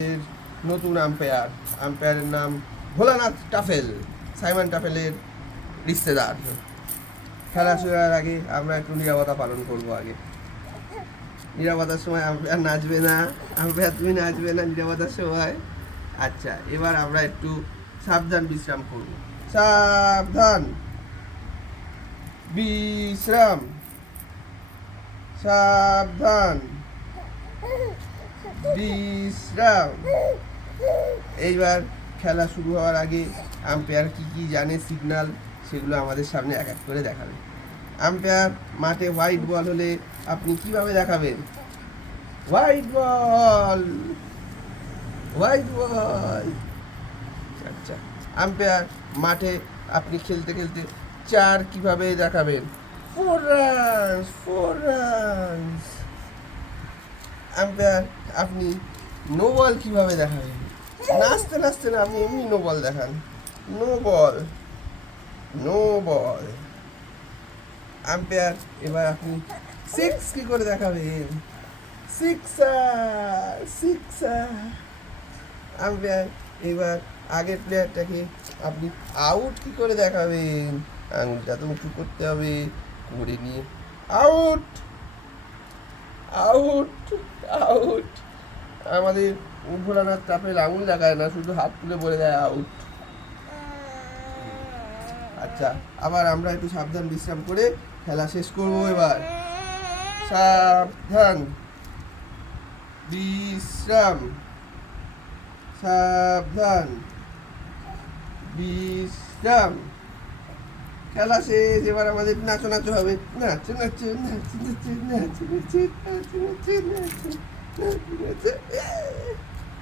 এর নতুন আম্পায়ারের নাম ভোলানাথ টাফেল, সাইমন টাফেলের রিশতেদার। খেলা শুরু হওয়ার আগে আমরা একটু নীরবতা পালন করবো। আগে নীরবতার সময় আম্পায়ার নাচবে না, আম্পায়ার তুমি নাচবে না নীরবতার সময়। আচ্ছা, এবার আমরা একটু সাবধান বিশ্রাম করব। সাবধান বিশ্রাম, সাবধান বিশ্রাম। এইবার খেলা শুরু হওয়ার আগে আম্পায়ার কি কি জানে সিগন্যাল, সেগুলো আমাদের সামনে এক এক করে দেখাবে। আম্পায়ার মাঠে হোয়াইট বল হলে আপনি কিভাবে দেখাবেন? White ball, white ball. আচ্ছা, আম্পায়ার মাঠে আপনি খেলতে খেলতে 4 কিভাবে দেখাবেন? 4 রানস, 4 রানস। আম্পায়ার আপনি নো বল কিভাবে দেখাবেন? নাচতে নাচতে না, আপনি এমনি নো বল দেখান। No ball, no ball. Umpire এবার আপনি 6 কি করে দেখাবেন? সিক্সার, সিক্সার। আম্পায়ার এবার আগের প্লেয়ারটাকে আপনি আউট কি করে দেখাবেন? আঙুলটা তো উঁচু করতে হবে, করে নিয়ে আউট, আউট, আউট। আমাদের ভোলানাথ টাফেল আঙুল দেখায় না, শুধু হাত তুলে বলে দেয় আউট। আচ্ছা, আবার আমরা একটু সাবধান বিশ্রাম করে খেলা শেষ করবো। এবার সাবধান বিশ্রাম, সাবধান বিশ্রাম। খেলা শেষ। এবার আমাদের নাচো নাচো হবে। নাচো নাচো নাচো নাচো নাচো নাচো নাচো নাচো নাচো নাচো নাচো।